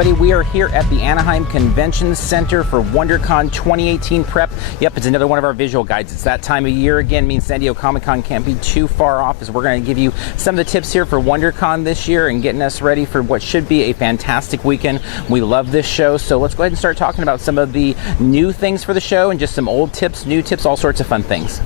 everybody. We are here at the Anaheim Convention Center for WonderCon 2018 prep. Yep, it's another one of our visual guides. It's that time of year again. Means San Diego Comic-Con can't be too far off, as we're going to give you some of the tips here for WonderCon this year and getting us ready for what should be a fantastic weekend. We love this show, so let's go ahead and start talking about some of the new things for the show and just some old tips, new tips, all sorts of fun things.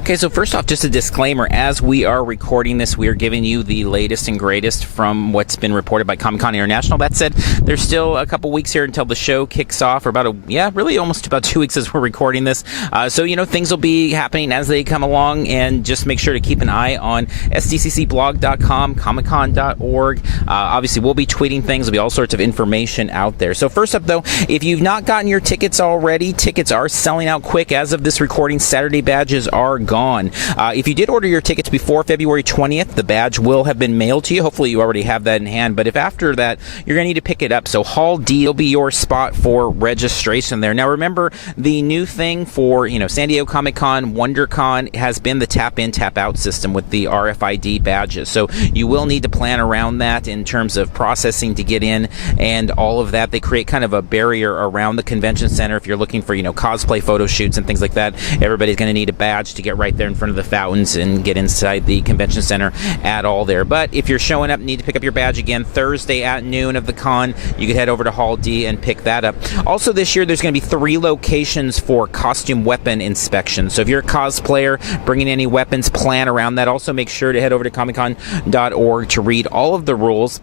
Okay, so first off, just a disclaimer. As we are recording this, we are giving you the latest and greatest from what's been reported by Comic-Con International. That said, there's still a couple weeks here until the show kicks off, or really almost about 2 weeks as we're recording this. So, things will be happening as they come along, and just make sure to keep an eye on sdccblog.com, comiccon.org. Obviously, we'll be tweeting things. There'll be all sorts of information out there. So first up, though, if you've not gotten your tickets already, tickets are selling out quick. As of this recording, Saturday badges are gone. If you did order your tickets before February 20th, the badge will have been mailed to you. Hopefully you already have that in hand, but if after that, you're going to need to pick it up. So Hall D will be your spot for registration there. Now remember, the new thing for San Diego Comic-Con, WonderCon has been the tap-in, tap-out system with the RFID badges. So you will need to plan around that in terms of processing to get in and all of that. They create kind of a barrier around the convention center if you're looking for cosplay photo shoots and things like that. Everybody's going to need a badge to get right there in front of the fountains and get inside the convention center at all there. But if you're showing up and need to pick up your badge again Thursday at noon of the con, you can head over to Hall D and pick that up. Also this year, there's going to be 3 locations for costume weapon inspection. So if you're a cosplayer bringing any weapons, plan around that. Also make sure to head over to comiccon.org to read all of the rules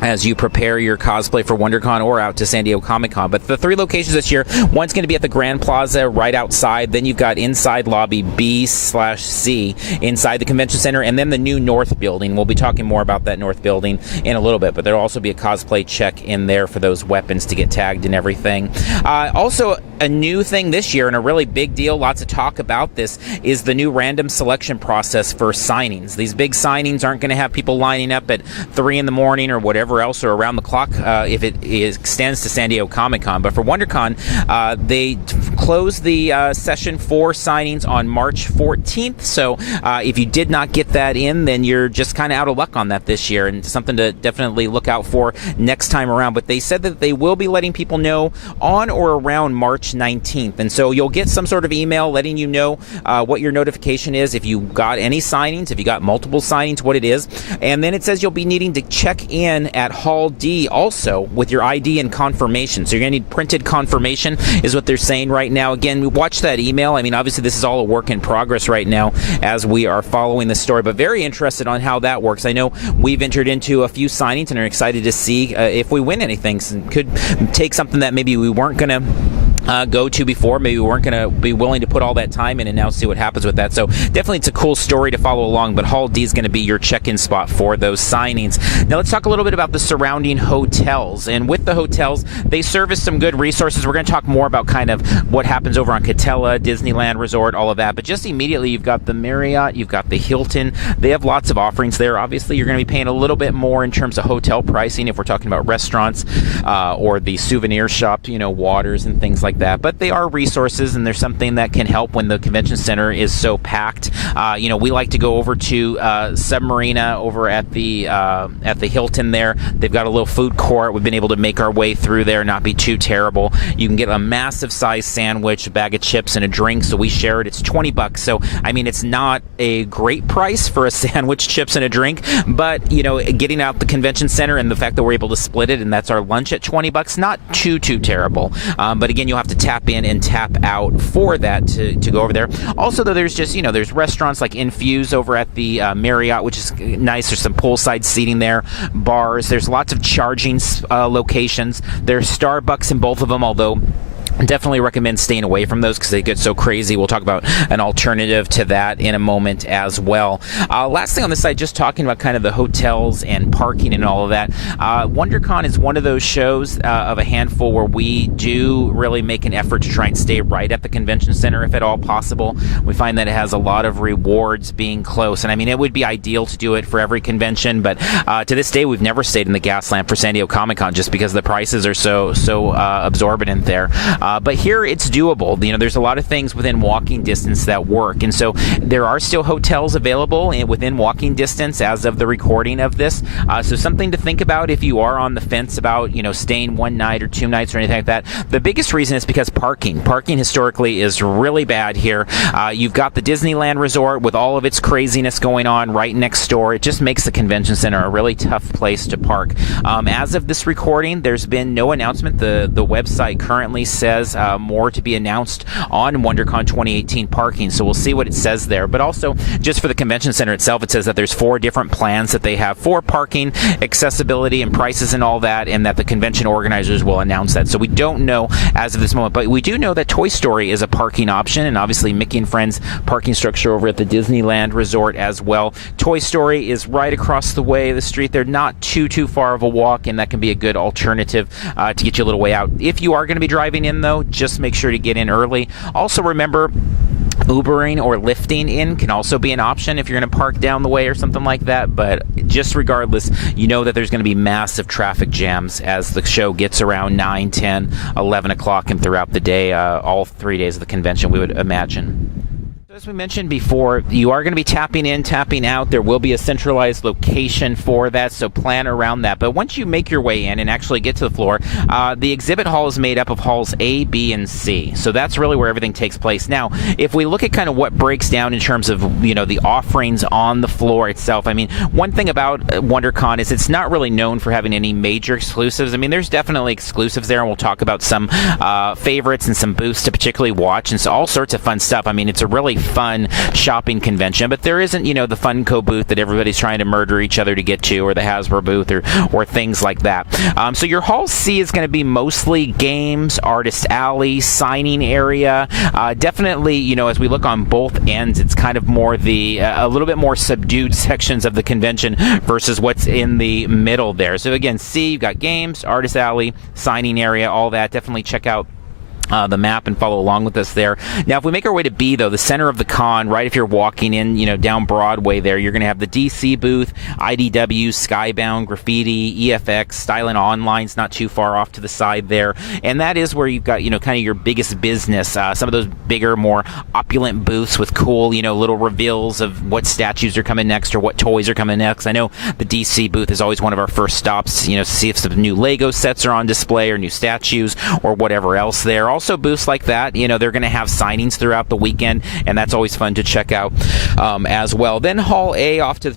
as you prepare your cosplay for WonderCon or out to San Diego Comic-Con. But the 3 locations this year, one's going to be at the Grand Plaza right outside. Then you've got inside lobby B/C inside the convention center, and then the new North building. We'll be talking more about that North building in a little bit, but there'll also be a cosplay check in there for those weapons to get tagged and everything. Also, a new thing this year, and a really big deal, lots of talk about this, is the new random selection process for signings. These big signings aren't going to have people lining up at 3 in the morning or whatever else, or around the clock if it extends to San Diego Comic-Con. But for WonderCon, they closed the session for signings on March 14th. So if you did not get that in, then you're just kind of out of luck on that this year, and something to definitely look out for next time around. But they said that they will be letting people know on or around March 19th. And so you'll get some sort of email letting you know what your notification is, if you got any signings, if you got multiple signings, what it is. And then it says you'll be needing to check in at Hall D also with your ID and confirmation. So you're going to need printed confirmation is what they're saying right now. Again, watch that email. I mean, obviously this is all a work in progress right now as we are following the story, but very interested on how that works. I know we've entered into a few signings and are excited to see if we win anything. So could take something that maybe we weren't going to go to before. Maybe we weren't going to be willing to put all that time in, and now see what happens with that. So definitely it's a cool story to follow along, but Hall D is going to be your check-in spot for those signings. Now let's talk a little bit about the surrounding hotels. And with the hotels, they service some good resources. We're going to talk more about kind of what happens over on Catella, Disneyland Resort, all of that. But just immediately, you've got the Marriott, you've got the Hilton. They have lots of offerings there. Obviously, you're going to be paying a little bit more in terms of hotel pricing if we're talking about restaurants or the souvenir shop, waters and things like that. But they are resources, and there's something that can help when the convention center is so packed. We like to go over to Submarina over at the Hilton there. They've got a little food court. We've been able to make our way through there, not be too terrible. You can get a massive size sandwich, a bag of chips, and a drink. So we share it. It's $20. So I mean, it's not a great price for a sandwich, chips, and a drink. But getting out the convention center and the fact that we're able to split it, and that's our lunch at $20, not too terrible. But again, you'll have to tap in and tap out for that to go over there. Also, though, there's just there's restaurants like Infuse over at the Marriott, which is nice. There's some poolside seating there, bars. There's lots of charging locations. There's Starbucks in both of them, although definitely recommend staying away from those because they get so crazy. We'll talk about an alternative to that in a moment as well. Last thing on this side, just talking about kind of the hotels and parking and all of that. WonderCon is one of those shows of a handful where we do really make an effort to try and stay right at the convention center if at all possible. We find that it has a lot of rewards being close. And I mean, it would be ideal to do it for every convention, but to this day, we've never stayed in the gas lamp for San Diego Comic-Con just because the prices are so absorbent there. But here it's doable. There's a lot of things within walking distance that work, and so there are still hotels available within walking distance as of the recording of this. So something to think about if you are on the fence about staying one night or 2 nights or anything like that. The biggest reason is because parking historically is really bad here. You've got the Disneyland Resort with all of its craziness going on right next door. It just makes the convention center a really tough place to park. As of this recording, there's been no announcement. The website currently says more to be announced on WonderCon 2018 parking, so we'll see what it says there. But also, just for the convention center itself, it says that there's 4 different plans that they have for parking, accessibility, and prices and all that, and that the convention organizers will announce that. So we don't know as of this moment, but we do know that Toy Story is a parking option, and obviously Mickey and Friends parking structure over at the Disneyland Resort as well. Toy Story is right across the way, the street. They're not too far of a walk, and that can be a good alternative to get you a little way out. If you are going to be driving in, though, just make sure to get in early. Also remember, Ubering or lifting in can also be an option if you're going to park down the way or something like that. But just regardless, you know that there's going to be massive traffic jams as the show gets around 9, 10, 11 o'clock and throughout the day, all 3 days of the convention, we would imagine. As we mentioned before, you are going to be tapping in, tapping out. There will be a centralized location for that, so plan around that. But once you make your way in and actually get to the floor, the exhibit hall is made up of halls A, B, and C. So that's really where everything takes place. Now, if we look at kind of what breaks down in terms of, the offerings on the floor itself, one thing about WonderCon is it's not really known for having any major exclusives. There's definitely exclusives there, and we'll talk about some favorites and some booths to particularly watch, and so all sorts of fun stuff. It's a really fun shopping convention, but there isn't, the Funko booth that everybody's trying to murder each other to get to, or the Hasbro booth, or things like that. So your Hall C is going to be mostly games, artist alley, signing area. Definitely, as we look on both ends, it's kind of more a little bit more subdued sections of the convention versus what's in the middle there. So again, C, you've got games, artist alley, signing area, all that. Definitely check out the map and follow along with us there. Now, if we make our way to B, though, the center of the con, right if you're walking in, down Broadway there, you're going to have the DC booth, IDW, Skybound, Graffiti, EFX, Stylin' Online's not too far off to the side there. And that is where you've got, kind of your biggest business. Some of those bigger, more opulent booths with cool, little reveals of what statues are coming next or what toys are coming next. I know the DC booth is always one of our first stops, to see if some new Lego sets are on display or new statues or whatever else there. Also, booths like that, they're going to have signings throughout the weekend, and that's always fun to check out as well. Then Hall A, off to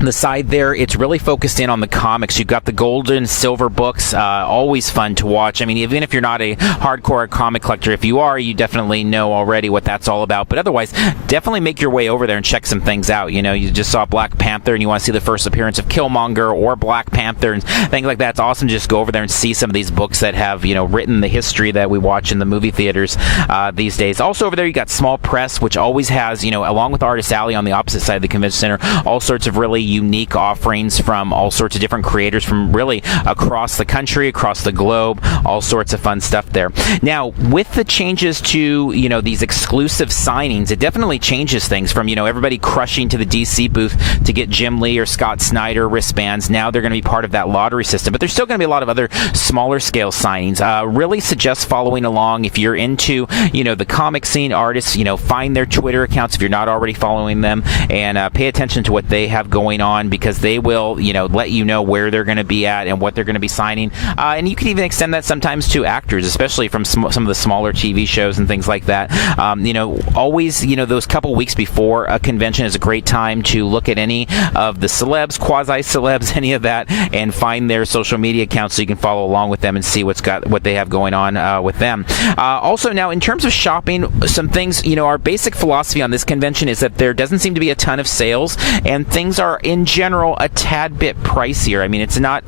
the side there, it's really focused in on the comics. You've got the gold and silver books, always fun to watch. Even if you're not a hardcore comic collector, if you are, you definitely know already what that's all about. But otherwise, definitely make your way over there and check some things out. You just saw Black Panther and you want to see the first appearance of Killmonger or Black Panther and things like that. It's awesome to just go over there and see some of these books that have, written the history that we watch in the movie theaters these days. Also over there, you got Small Press, which always has, along with Artist Alley on the opposite side of the convention center, all sorts of really unique offerings from all sorts of different creators from really across the country, across the globe, all sorts of fun stuff there. Now, with the changes to, these exclusive signings, it definitely changes things from, everybody crushing to the DC booth to get Jim Lee or Scott Snyder wristbands. Now they're going to be part of that lottery system, but there's still going to be a lot of other smaller scale signings. Really suggest following along if you're into, the comic scene artists, find their Twitter accounts if you're not already following them, and pay attention to what they have going on, because they will, let you know where they're going to be at and what they're going to be signing. And you can even extend that sometimes to actors, especially from some of the smaller TV shows and things like that. Always, those couple weeks before a convention is a great time to look at any of the celebs, quasi-celebs, any of that, and find their social media accounts so you can follow along with them and see what they have going on with them. Also, now, in terms of shopping, some things, our basic philosophy on this convention is that there doesn't seem to be a ton of sales, and things are, in general, a tad bit pricier. It's not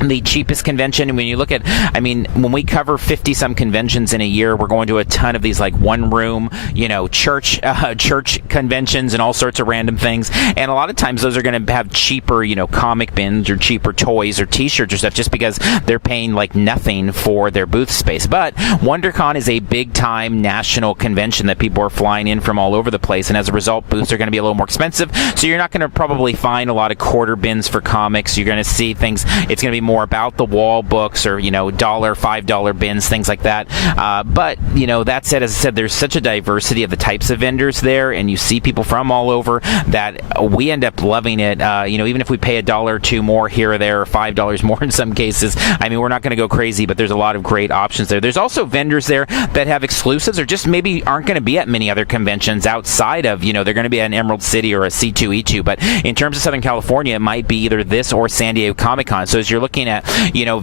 the cheapest convention. When you look at, when we cover 50-some conventions in a year, we're going to a ton of these like one-room, church conventions and all sorts of random things. And a lot of times those are going to have cheaper, comic bins or cheaper toys or T-shirts or stuff, just because they're paying like nothing for their booth space. But WonderCon is a big-time national convention that people are flying in from all over the place, and as a result, booths are going to be a little more expensive. So you're not going to probably find a lot of quarter bins for comics. You're going to see things. It's going to be more about the wall books or, $5 bins, things like that. But, that said, as I said, there's such a diversity of the types of vendors there, and you see people from all over that we end up loving it. Even if we pay $1 or $2 more here or there, or $5 more in some cases, we're not going to go crazy, but there's a lot of great options there. There's also vendors there that have exclusives or just maybe aren't going to be at many other conventions outside of, they're going to be at an Emerald City or a C2E2. But in terms of Southern California, it might be either this or San Diego Comic-Con. So as you're looking at,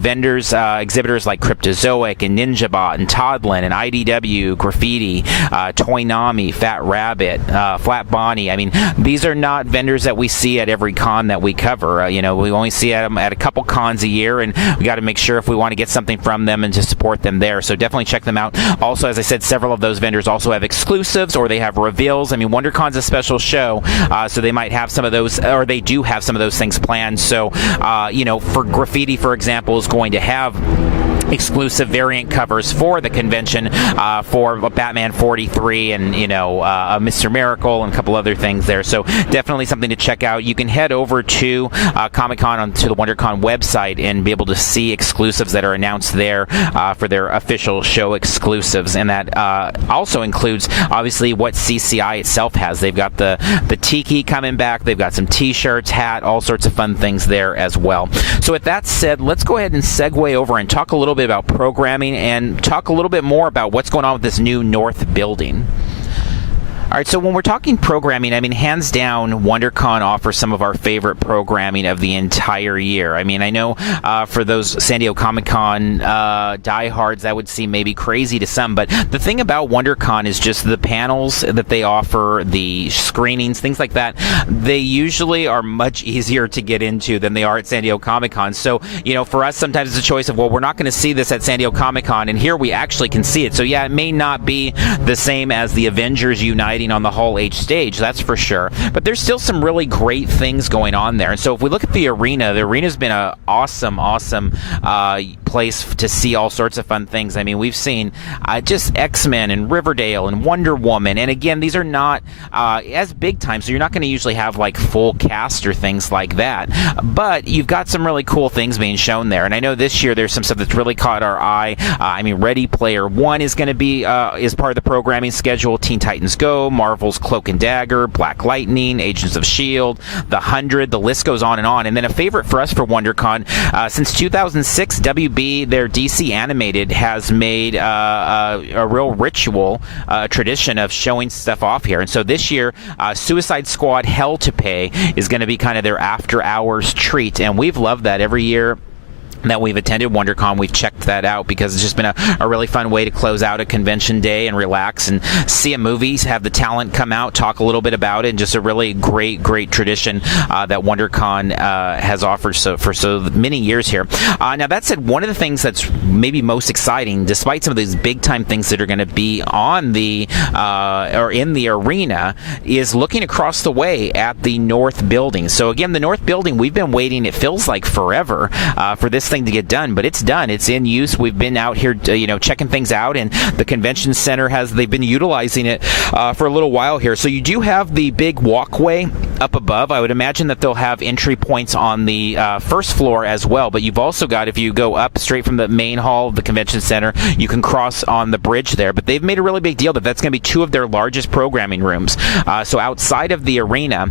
vendors, exhibitors like Cryptozoic and NinjaBot and Toddlin and IDW, Graffiti, Toynami, Fat Rabbit, Flat Bonnie. These are not vendors that we see at every con that we cover. We only see them at a couple cons a year, and we got to make sure if we want to get something from them and to support them there. So definitely check them out. Also, as I said, several of those vendors also have exclusives or they have reveals. WonderCon's a special show, so they might have some of those, or they do have some of those things planned. So, for Graffiti, for example, is going to have exclusive variant covers for the convention for Batman 43 and Mr. Miracle and a couple other things there. So definitely something to check out. You can head over to Comic-Con, to the WonderCon website, and be able to see exclusives that are announced there for their official show exclusives. And that also includes obviously what CCI itself has. They've got the Tiki coming back. They've got some t-shirts, hat, all sorts of fun things there as well. So with that said, let's go ahead and segue over and talk a little bit about programming and talk a little bit more about what's going on with this new North building. All right, so when we're talking programming, hands down, WonderCon offers some of our favorite programming of the entire year. I know for those San Diego Comic-Con diehards, that would seem maybe crazy to some, but the thing about WonderCon is just the panels that they offer, the screenings, things like that. They usually are much easier to get into than they are at San Diego Comic-Con. So, for us, sometimes it's a choice of, well, we're not going to see this at San Diego Comic-Con, and here we actually can see it. So, yeah, it may not be the same as the Avengers Uniting on the Hall H stage, that's for sure, but there's still some really great things going on there. And so if we look at the arena's been an awesome place to see all sorts of fun things. We've seen just X-Men and Riverdale and Wonder Woman, and again, these are not as big time, so you're not going to usually have like full cast or things like that, but you've got some really cool things being shown there. And I know this year there's some stuff that's really caught our eye. Ready Player One is going to be is part of the programming schedule. Teen Titans Go, Marvel's Cloak and Dagger, Black Lightning, Agents of S.H.I.E.L.D., The 100, the list goes on. And then a favorite for us for WonderCon, since 2006, WB, their DC Animated, has made a real ritual, tradition of showing stuff off here. And so this year, Suicide Squad Hell to Pay is going to be kind of their after-hours treat, and we've loved that every year that we've attended WonderCon. We've checked that out because it's just been a really fun way to close out a convention day and relax and see a movie, have the talent come out, talk a little bit about it, and just a really great tradition that WonderCon has offered for so many years here. Now that said, one of the things that's maybe most exciting, despite some of these big time things that are going to be on the or in the arena, is looking across the way at the North Building. So again, the North Building, we've been waiting, it feels like forever, for this thing to get done, but it's done. It's in use. We've been out here, checking things out, and the convention center they've been utilizing it for a little while here. So you do have the big walkway up above. I would imagine that they'll have entry points on the first floor as well, but you've also got, if you go up straight from the main hall of the convention center, you can cross on the bridge there. But they've made a really big deal that that's going to be two of their largest programming rooms. So outside of the arena,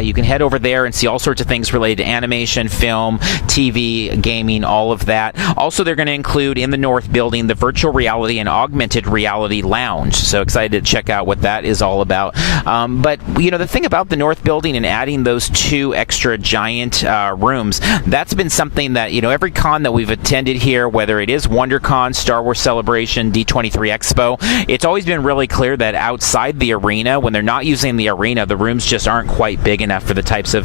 you can head over there and see all sorts of things related to animation, film, TV, gaming, all of that. Also, they're going to include in the North Building the virtual reality and augmented reality lounge. So excited to check out what that is all about. But, the thing about the North Building and adding those two extra giant rooms, that's been something that, every con that we've attended here, whether it is WonderCon, Star Wars Celebration, D23 Expo, it's always been really clear that outside the arena, when they're not using the arena, the rooms just aren't quite big enough for the types of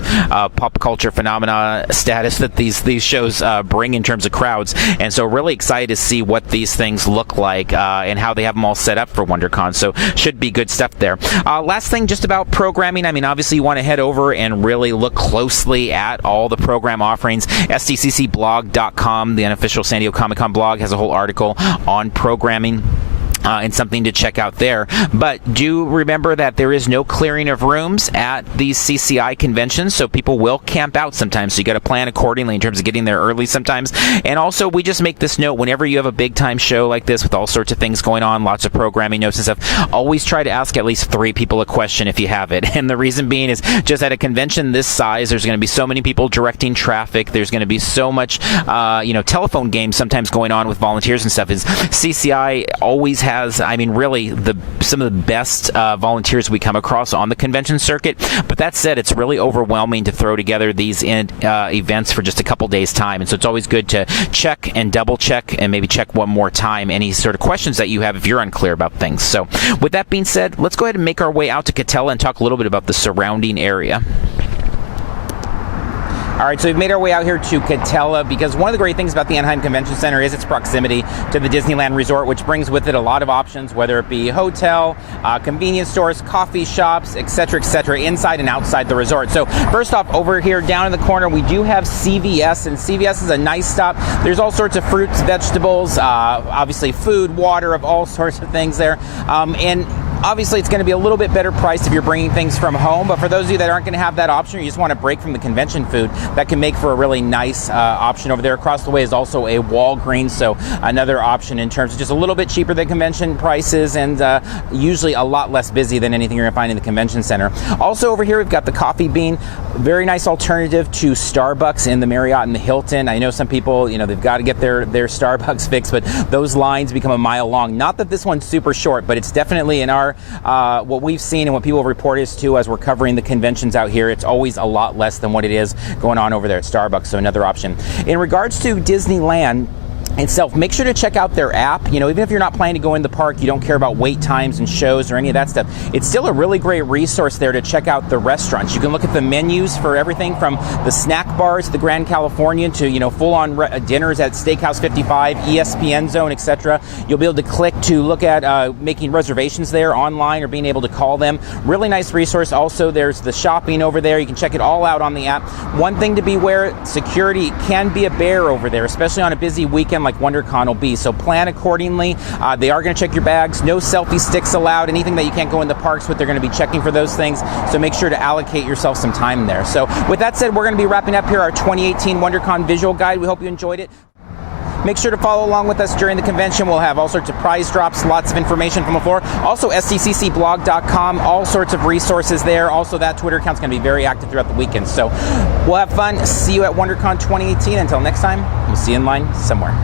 pop culture phenomena status that these shows bring in terms of crowds. And so really excited to see what these things look like and how they have them all set up for WonderCon. So should be good stuff there. Last thing just about programming, obviously you want to head over and really look closely at all the program offerings. SDCCblog.com, the unofficial San Diego Comic-Con blog, has a whole article on programming. and something to check out there. But do remember that there is no clearing of rooms at these CCI conventions, so people will camp out sometimes, so you got to plan accordingly in terms of getting there early sometimes. And also, we just make this note, whenever you have a big time show like this with all sorts of things going on, lots of programming notes and stuff, always try to ask at least 3 people a question if you have it. And the reason being is just at a convention this size, there's going to be so many people directing traffic, there's going to be so much telephone games sometimes going on with volunteers and stuff. Is CCI always has, I mean, really some of the best volunteers we come across on the convention circuit. But that said, it's really overwhelming to throw together these events for just a couple days' time. And so it's always good to check and double check and maybe check one more time any sort of questions that you have if you're unclear about things. So with that being said, let's go ahead and make our way out to Catella and talk a little bit about the surrounding area. All right, so we've made our way out here to Catella because one of the great things about the Anaheim Convention Center is its proximity to the Disneyland Resort, which brings with it a lot of options, whether it be hotel, convenience stores, coffee shops, etc., inside and outside the resort. So first off, over here down in the corner, we do have CVS, and CVS is a nice stop. There's all sorts of fruits, vegetables, obviously food, water, of all sorts of things there. And obviously, it's going to be a little bit better priced if you're bringing things from home, but for those of you that aren't going to have that option, or you just want to break from the convention food, that can make for a really nice option over there. Across the way is also a Walgreens, so another option in terms of just a little bit cheaper than convention prices and usually a lot less busy than anything you're going to find in the convention center. Also over here, we've got the Coffee Bean, very nice alternative to Starbucks in the Marriott and the Hilton. I know some people, they've got to get their Starbucks fix, but those lines become a mile long. Not that this one's super short, but it's definitely in our what we've seen and what people report is too as we're covering the conventions out here, it's always a lot less than what it is going on over there at Starbucks, so another option. In regards to Disneyland itself, make sure to check out their app. Even if you're not planning to go in the park, you don't care about wait times and shows or any of that stuff, it's still a really great resource there to check out the restaurants. You can look at the menus for everything from the snack bars at the Grand Californian to full-on dinners at Steakhouse 55, ESPN Zone, etc. You'll be able to click to look at making reservations there online or being able to call them. Really nice resource. Also, there's the shopping over there. You can check it all out on the app. One thing to be aware, security can be a bear over there, especially on a busy weekend like WonderCon will be, so plan accordingly. They are going to check your bags. No selfie sticks allowed. Anything that you can't go in the parks with, they're going to be checking for those things, so make sure to allocate yourself some time there. So with that said, we're going to be wrapping up here our 2018 WonderCon visual guide. We hope you enjoyed it. Make sure to follow along with us during the convention. We'll have all sorts of prize drops, lots of information from the floor. Also, stccblog.com, all sorts of resources there. Also, that Twitter account's going to be very active throughout the weekend. So we'll have fun. See you at WonderCon 2018. Until next time, we'll see you in line somewhere.